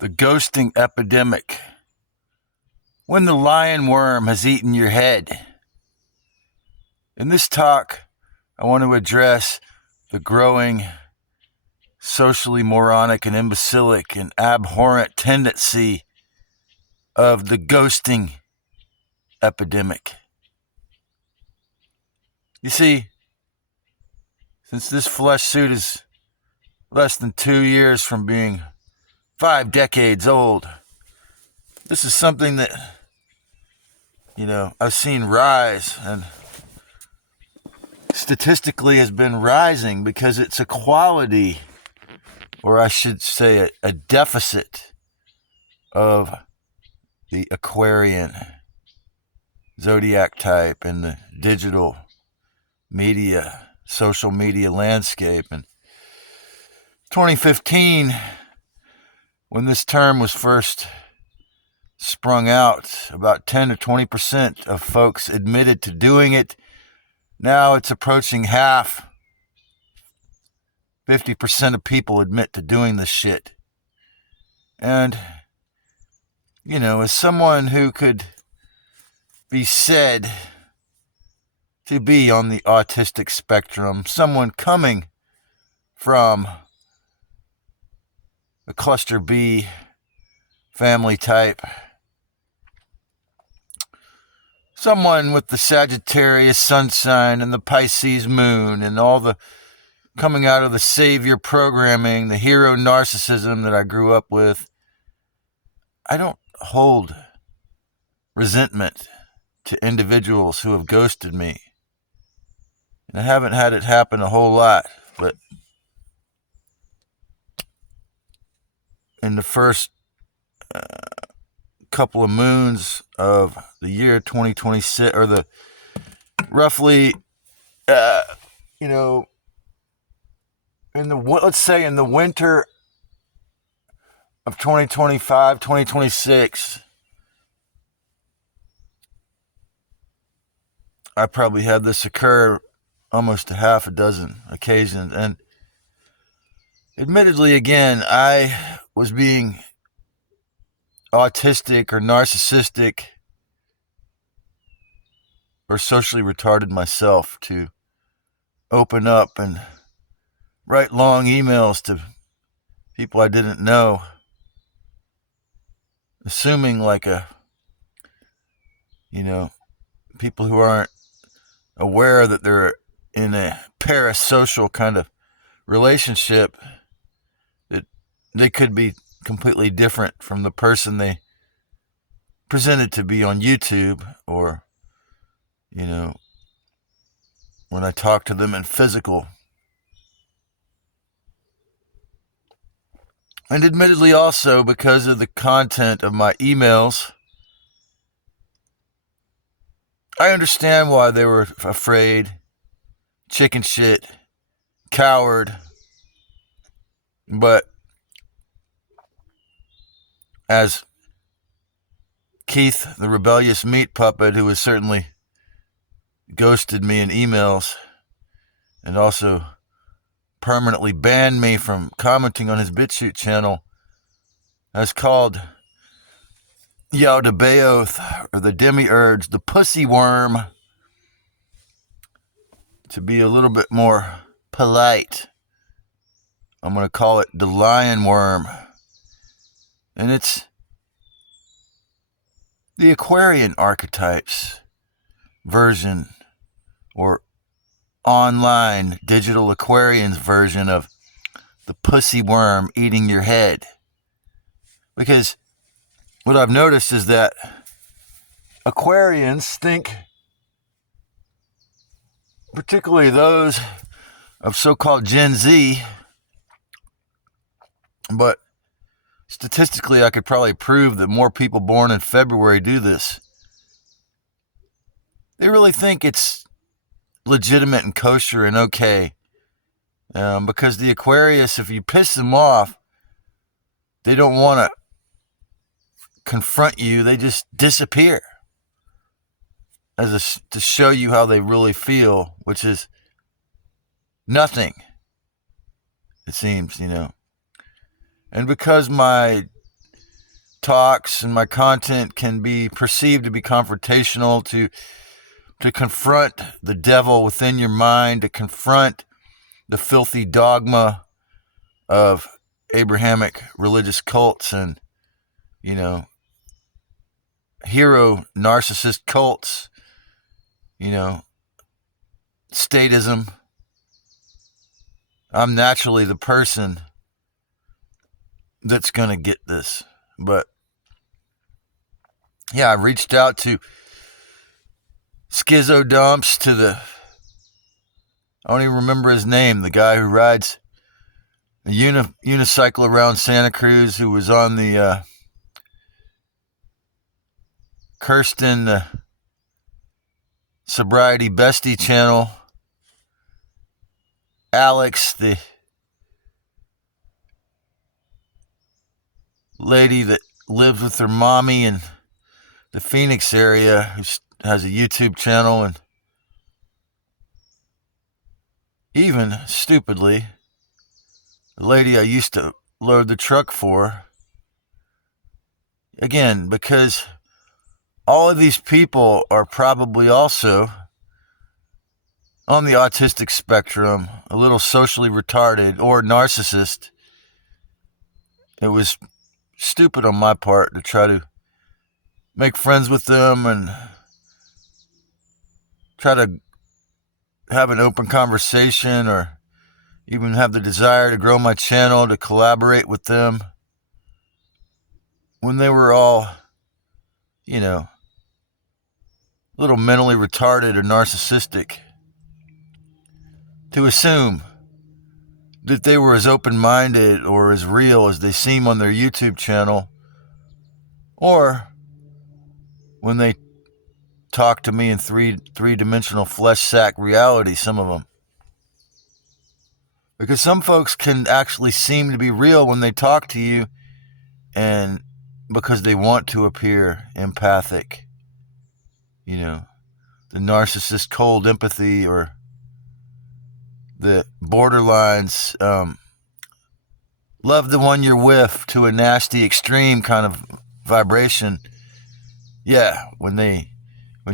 the ghosting epidemic. When the lionworm has eaten your head. In this talk, I want to address the growing socially moronic and imbecilic and abhorrent tendency of the ghosting epidemic. You see, since this flesh suit is less than 2 years from being 5 decades old, this is something that, I've seen rise and statistically has been rising because it's a quality, or I should say a deficit of the Aquarian zodiac type in the digital media, social media landscape. And 2015, when this term was first sprung out, about 10 to 20% of folks admitted to doing it. Now it's approaching half. 50% of people admit to doing this shit. And, as someone who could be said to be on the autistic spectrum, someone coming from the cluster B family type, someone with the Sagittarius sun sign and the Pisces moon and all the coming out of the savior programming, the hero narcissism that I grew up with, I don't hold resentment to individuals who have ghosted me. And I haven't had it happen a whole lot, but in the first couple of moons of the year 2026, or the roughly, let's say in the winter of 2025, 2026, I probably had this occur almost a half a dozen occasions. And admittedly, again, I was being autistic or narcissistic or socially retarded myself to open up and write long emails to people I didn't know, assuming people who aren't aware that they're in a parasocial kind of relationship, that they could be completely different from the person they presented to be on YouTube, or, when I talk to them in physical. And admittedly also, because of the content of my emails, I understand why they were afraid, chicken shit, coward, but as Keith, the rebellious meat puppet, who has certainly ghosted me in emails and also permanently banned me from commenting on his BitChute channel, has called Yaldabaoth, or the demiurge, the pussy worm, to be a little bit more polite. I'm going to call it the lionworm. And it's the Aquarian archetypes version, or online digital Aquarians version of the pussy worm eating your head. Because what I've noticed is that Aquarians think, particularly those of so-called Gen Z, but statistically I could probably prove that more people born in February do this. They really think it's legitimate and kosher and okay. Because the Aquarius, if you piss them off, they don't want to confront you. They just disappear to show you how they really feel, which is nothing, it seems, And because my talks and my content can be perceived to be confrontational, to confront the devil within your mind, to confront the filthy dogma of Abrahamic religious cults and, hero narcissist cults, statism. I'm naturally the person that's going to get this. But yeah, I reached out to Schizo Dumps, to I don't even remember his name, the guy who rides a unicycle around Santa Cruz, who was on the Kirsten Sobriety Bestie channel. Alex, the lady that lives with her mommy in the Phoenix area, who has a YouTube channel, and even, stupidly, the lady I used to load the truck for. Again, because all of these people are probably also on the autistic spectrum, a little socially retarded or narcissist. It was stupid on my part to try to make friends with them and try to have an open conversation or even have the desire to grow my channel, to collaborate with them, when they were all, a little mentally retarded or narcissistic. To assume that they were as open-minded or as real as they seem on their YouTube channel, or when they talk to me in three-dimensional flesh sack reality, some of them. Because some folks can actually seem to be real when they talk to you, and because they want to appear empathic, the narcissist cold empathy, or the borderlines, love the one you're with to a nasty extreme kind of vibration. Yeah, when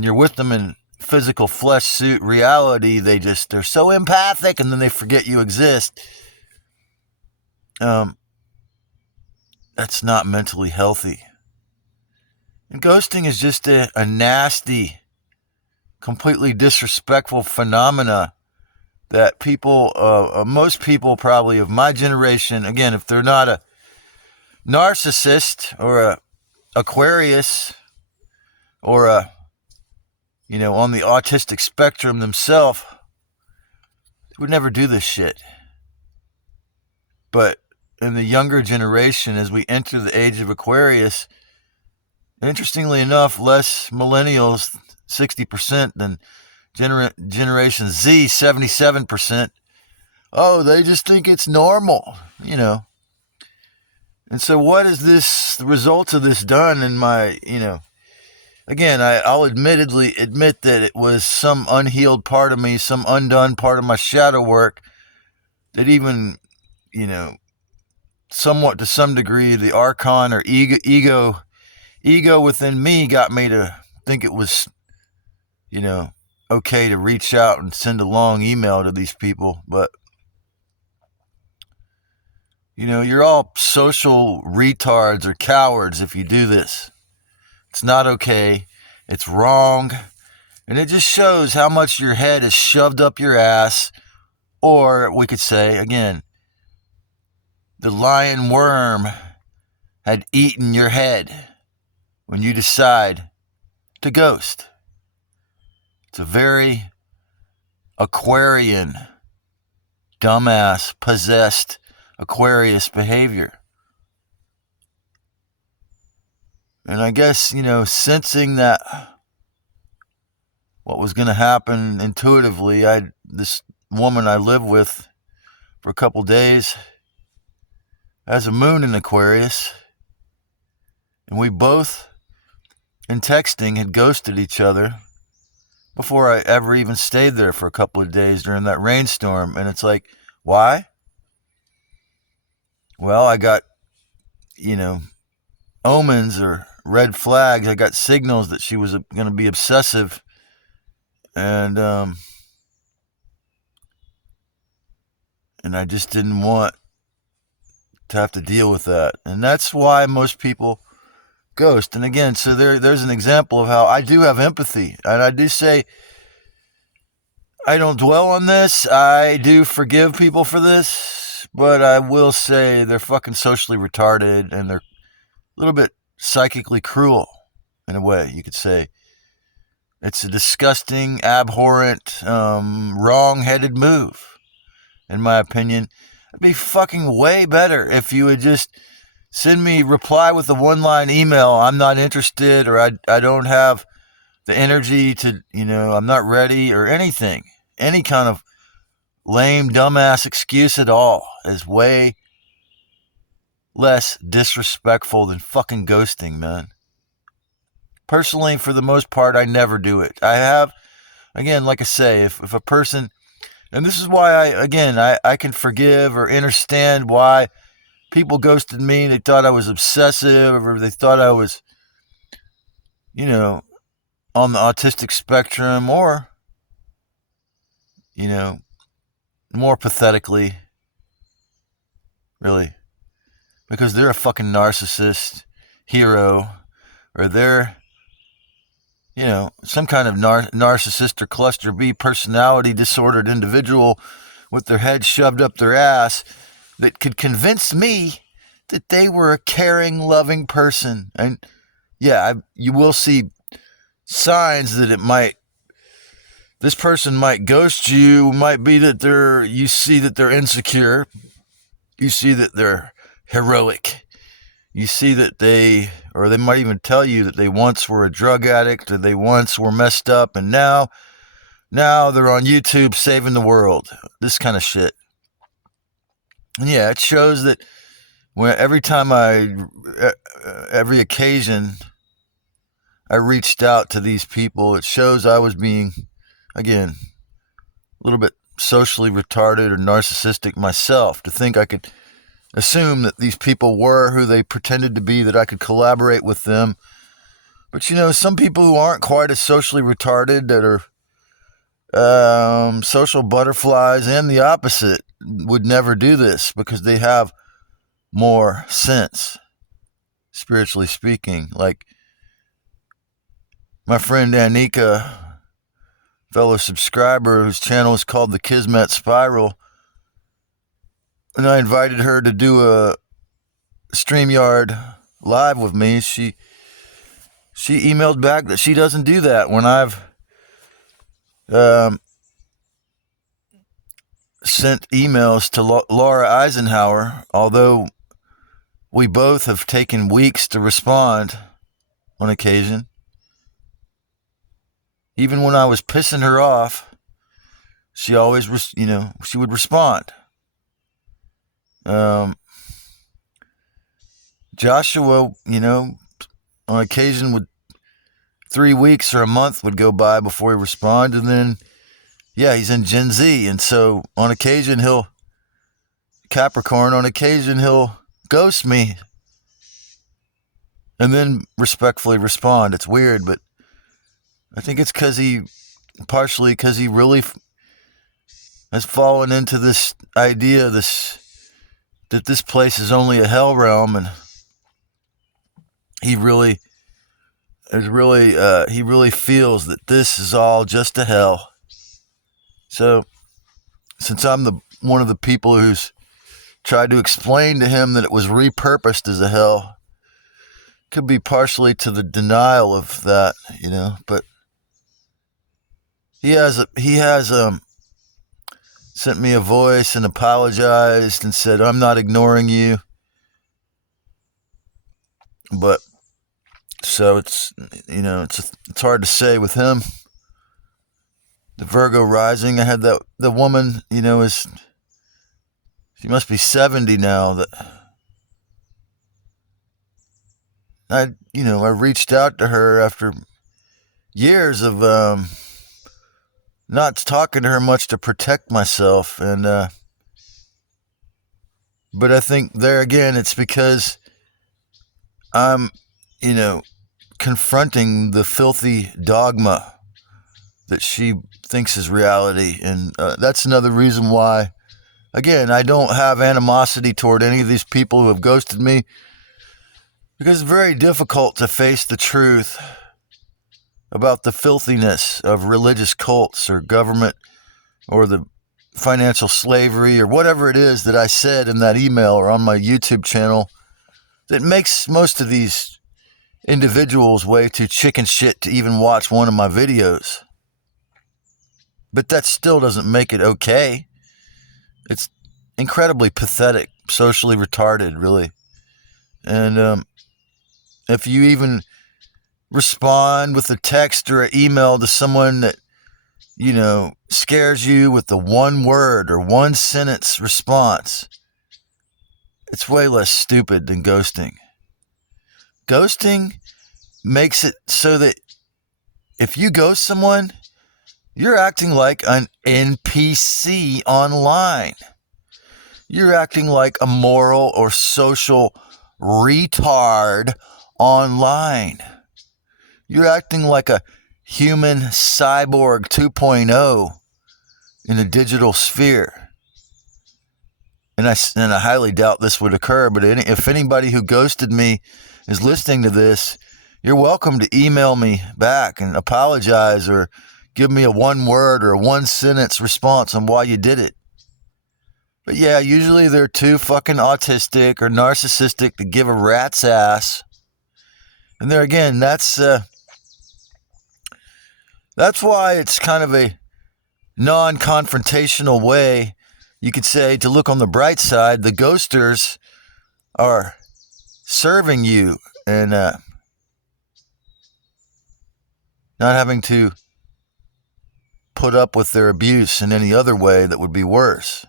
you're with them in physical flesh suit reality, they're so empathic, and then they forget you exist. That's not mentally healthy. And ghosting is just a nasty, completely disrespectful phenomena that people, most people probably of my generation, again, if they're not a narcissist or a AQUARIUS or on the autistic spectrum themselves, would never do this shit. But in the younger generation, as we enter the age of AQUARIUS, interestingly enough, less millennials, 60%, than Generation Z, 77%. Oh, they just think it's normal, And so what is the results of this done in my, again, I'll admittedly admit that it was some unhealed part of me, some undone part of my shadow work that even, somewhat to some degree, the archon or ego within me got me to think it was, okay to reach out and send a long email to these people. But, you're all social retards or cowards if you do this. It's not okay. It's wrong. And it just shows how much your head is shoved up your ass. Or we could say, again, the lion worm had eaten your head when you decide to ghost. It's a very Aquarian, dumbass, possessed Aquarius behavior. And I guess, sensing that what was going to happen intuitively, this woman I live with for a couple days has a moon in Aquarius, and we both, in texting, had ghosted each other before I ever even stayed there for a couple of days during that rainstorm. And it's like, why? Well, I got, omens or red flags. I got signals that she was going to be obsessive, and I just didn't want to have to deal with that. And that's why most people ghost. And again, so there's an example of how I do have empathy, and I do say I don't dwell on this. I do forgive people for this, but I will say they're fucking socially retarded, and they're a little bit psychically cruel in a way, you could say. It's a disgusting, abhorrent, wrong-headed move, in my opinion. It'd be fucking way better if you would just send me reply with a one-line email. I'm not interested, or I don't have the energy to, I'm not ready, or anything. Any kind of lame, dumbass excuse at all is way less disrespectful than fucking ghosting, man. Personally, for the most part, I never do it. I have, again, like I say, if a person, and this is why I can forgive or understand why people ghosted me. They thought I was obsessive, or they thought I was, on the autistic spectrum, or, more pathetically, really, because they're a fucking narcissist hero, or they're, some kind of narcissist or cluster B personality disordered individual with their head shoved up their ass that could convince me that they were a caring, loving person. And yeah, you will see signs that this person might ghost you. Might be that you see that they're insecure. You see that they're heroic. You see that they might even tell you that they once were a drug addict, or they once were messed up, and now they're on YouTube saving the world. This kind of shit. And yeah, it shows that every occasion I reached out to these people, it shows I was being, again, a little bit socially retarded or narcissistic myself, to think I could assume that these people were who they pretended to be, that I could collaborate with them. But some people who aren't quite as socially retarded, that are social butterflies, and the opposite, would never do this, because they have more sense, spiritually speaking. Like my friend Anika, fellow subscriber, whose channel is called The Kismet Spiral, and I invited her to do a StreamYard live with me. She emailed back that she doesn't do that when I've sent emails to Laura Eisenhower, although we both have taken weeks to respond on occasion. Even when I was pissing her off, she always, she would respond. Joshua, on occasion would 3 weeks or a month would go by before he responded, and then, he's in Gen Z, and so on occasion Capricorn, on occasion he'll ghost me, and then respectfully respond. It's weird, but I think it's partially because he really has fallen into this idea, that this place is only a hell realm, and he really feels that this is all just a hell. So, since I'm one of the people who's tried to explain to him that it was repurposed as a hell, could be partially to the denial of that, but he has sent me a voice and apologized and said, I'm not ignoring you. But so it's hard to say with him. The Virgo rising, I had the woman, she must be 70 now, that I reached out to her after years of not talking to her much to protect myself, and but I think there again, it's because I'm, confronting the filthy dogma that she thinks is reality. And that's another reason why, again, I don't have animosity toward any of these people who have ghosted me, because it's very difficult to face the truth about the filthiness of religious cults or government or the financial slavery or whatever it is that I said in that email or on my YouTube channel that makes most of these individuals way too chicken shit to even watch one of my videos. But that still doesn't make it okay. It's incredibly pathetic, socially retarded, really. And if you even respond with a text or an email to someone that, scares you with the one word or one sentence response, it's way less stupid than ghosting. Ghosting makes it so that if you ghost someone, you're acting like an NPC online. You're acting like a moral or social retard online. You're acting like a human cyborg 2.0 in the digital sphere. And I highly doubt this would occur, but if anybody who ghosted me is listening to this, you're welcome to email me back and apologize or give me a one word or a one sentence response on why you did it. But yeah, usually they're too fucking autistic or narcissistic to give a rat's ass. And there again, that's why it's kind of a non-confrontational way, you could say, to look on the bright side. The ghosters are serving you and not having to put up with their abuse in any other way that would be worse.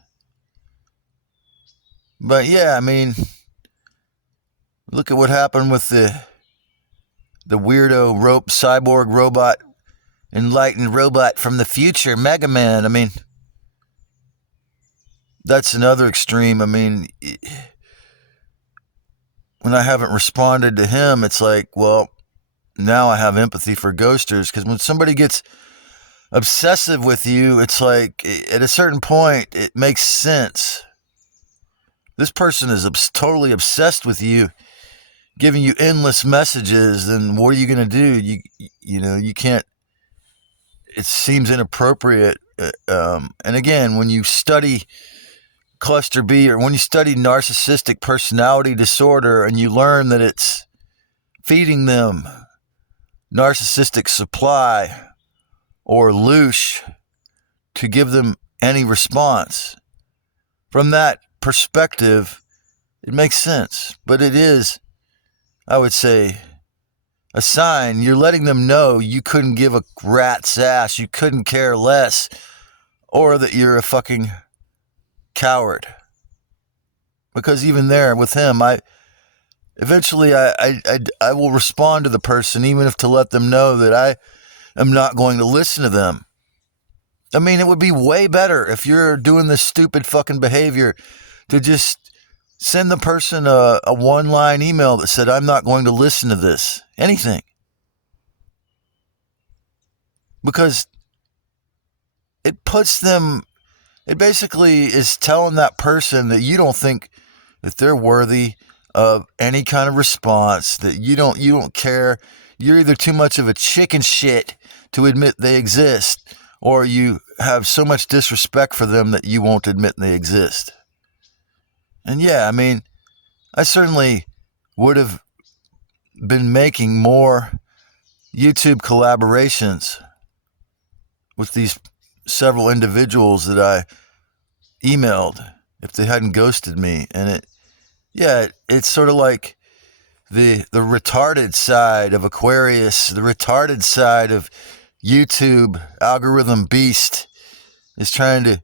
But yeah, I mean, look at what happened with the weirdo cyborg robot, enlightened robot from the future, Mega Man. I mean, that's another extreme. I mean, when I haven't responded to him, it's like, well, now I have empathy for ghosters, because when somebody gets obsessive with you, it's like at a certain point, it makes sense. This person is totally obsessed with you, giving you endless messages, and what are you going to do? You can't. It seems inappropriate. And again, when you study cluster B, or when you study narcissistic personality disorder, and you learn that it's feeding them narcissistic supply or loosh to give them any response, from that perspective, it makes sense. But it is, I would say, a sign. You're letting them know you couldn't give a rat's ass, you couldn't care less, or that you're a fucking coward. Because even there with him, eventually I will respond to the person, even if to let them know that I am not going to listen to them. I mean, it would be way better if you're doing this stupid fucking behavior to just send the person a one-line email that said, I'm not going to listen to this. Anything. Because it basically is telling that person that you don't think that they're worthy of any kind of response, that you don't care. You're either too much of a chicken shit to admit they exist, or you have so much disrespect for them that you won't admit they exist. And yeah, I mean, I certainly would have been making more YouTube collaborations with these several individuals that I emailed if they hadn't ghosted me. And it's sort of like the retarded side of AQUARIUS, the retarded side of YouTube algorithm beast is trying to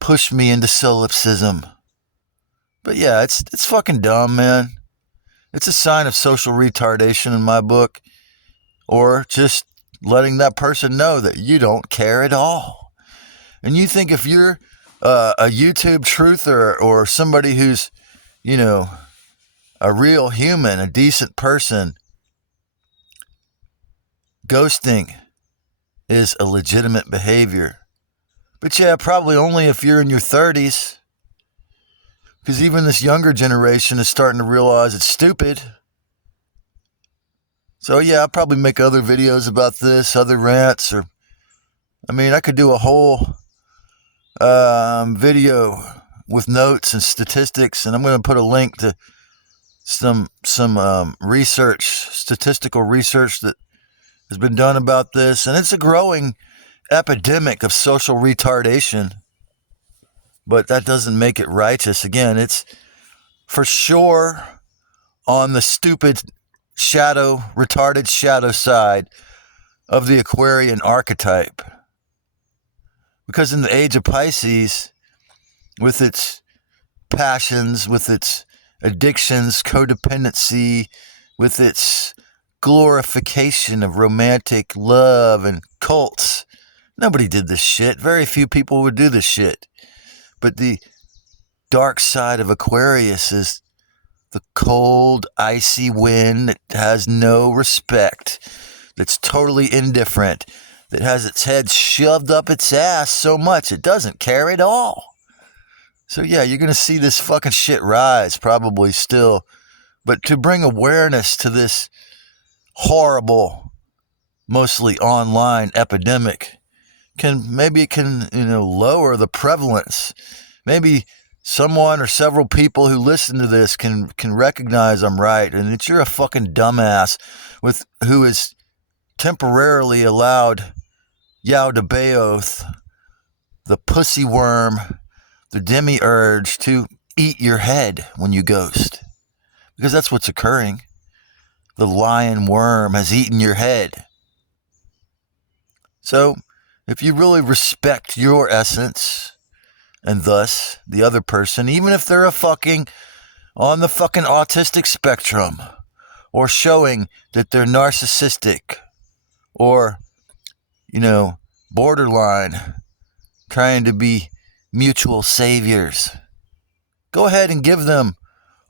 push me into solipsism. But yeah, it's fucking dumb, man. It's a sign of social retardation in my book, or just letting that person know that you don't care at all. And you think if you're a YouTube truther or somebody who's, a real human, a decent person, ghosting is a legitimate behavior. But yeah, probably only if you're in your 30s. Because even this younger generation is starting to realize it's stupid. So yeah, I'll probably make other videos about this, other rants, or I could do a whole video with notes and statistics, and I'm going to put a link to some research, statistical research that has been done about this, and it's a growing epidemic of social retardation. But that doesn't make it righteous. Again, it's for sure on the stupid retarded shadow side of the Aquarian archetype. Because in the age of Pisces, with its passions, with its addictions, codependency, with its glorification of romantic love and cults, nobody did this shit. Very few people would do this shit. But the dark side of Aquarius is the cold, icy wind that has no respect, that's totally indifferent, that has its head shoved up its ass so much it doesn't care at all. So yeah, you're going to see this fucking shit rise probably still. But to bring awareness to this horrible, mostly online epidemic, maybe it can lower the prevalence. Maybe someone or several people who listen to this can recognize I'm right, and that you're a fucking dumbass who is temporarily allowed Yaldabaoth, the pussy worm, the demiurge, to eat your head when you ghost. Because that's what's occurring. The lion worm has eaten your head. So, if you really respect your essence, and thus the other person, even if they're on the fucking autistic spectrum, or showing that they're narcissistic, or, borderline, trying to be mutual saviors, go ahead and give them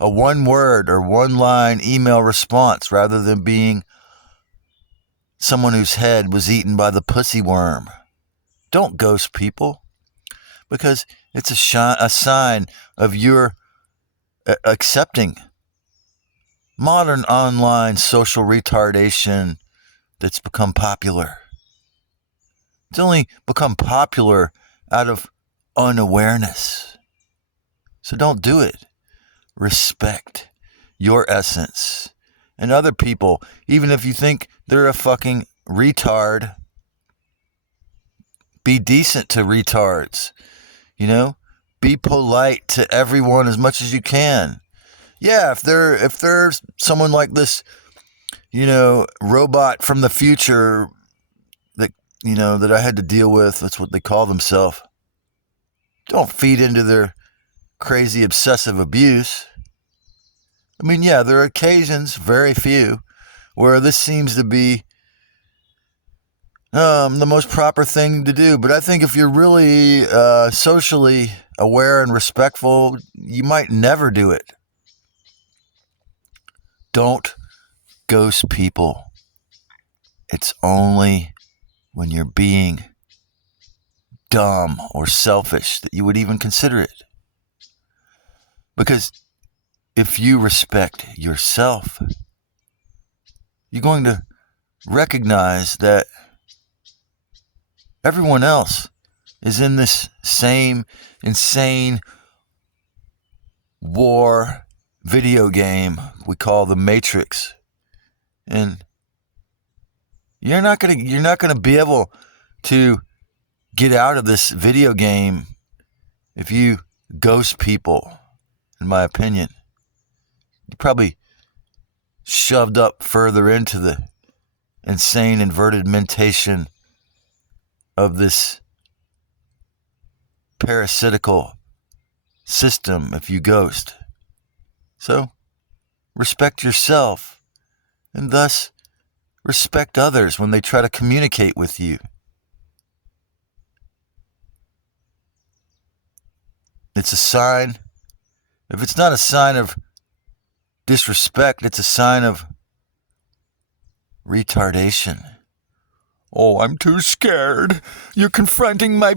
a one-word or one-line email response rather than being someone whose head was eaten by the pussy worm. Don't ghost people, because it's a sign of your accepting modern online social retardation that's become popular. It's only become popular out of unawareness. So don't do it. Respect your essence. And other people, even if you think they're a fucking retard, be decent to retards. Be polite to everyone as much as you can. Yeah, if there's someone like this, robot from the future that I had to deal with, that's what they call themselves. Don't feed into their crazy obsessive abuse. Yeah, there are occasions, very few, where this seems to be the most proper thing to do. But I think if you're really socially aware and respectful, you might never do it. Don't ghost people. It's only when you're being dumb or selfish that you would even consider it. Because if you respect yourself, you're going to recognize that everyone else is in this same insane war video game we call the Matrix. And you're not gonna be able to get out of this video game if you ghost people, in my opinion. You're probably shoved up further into the insane inverted mentation of this parasitical system if you ghost. So, respect yourself, and thus respect others when they try to communicate with you. It's a sign. If it's not a sign of disrespect, it's a sign of retardation. Oh, I'm too scared. You're confronting my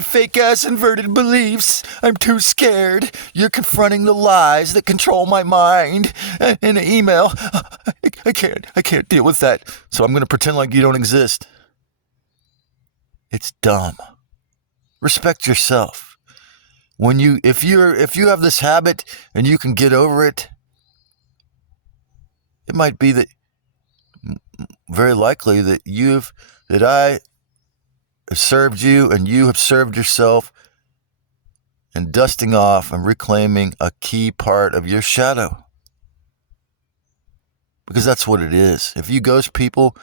fake-ass inverted beliefs. I'm too scared. You're confronting the lies that control my mind. In an email, I can't deal with that. So I'm going to pretend like you don't exist. It's dumb. Respect yourself. If you have this habit and you can get over it, it might be that very likely that I have served you and you have served yourself in dusting off and reclaiming a key part of your shadow. Because that's what it is. If you ghost people,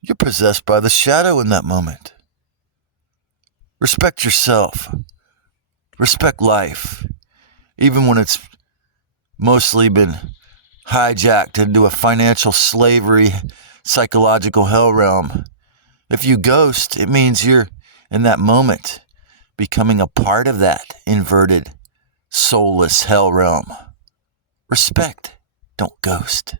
you're possessed by the shadow in that moment. Respect yourself. Respect life. Even when it's mostly been hijacked into a financial slavery, psychological hell realm. If you ghost, it means you're, in that moment, becoming a part of that inverted, soulless hell realm. Respect. Don't ghost.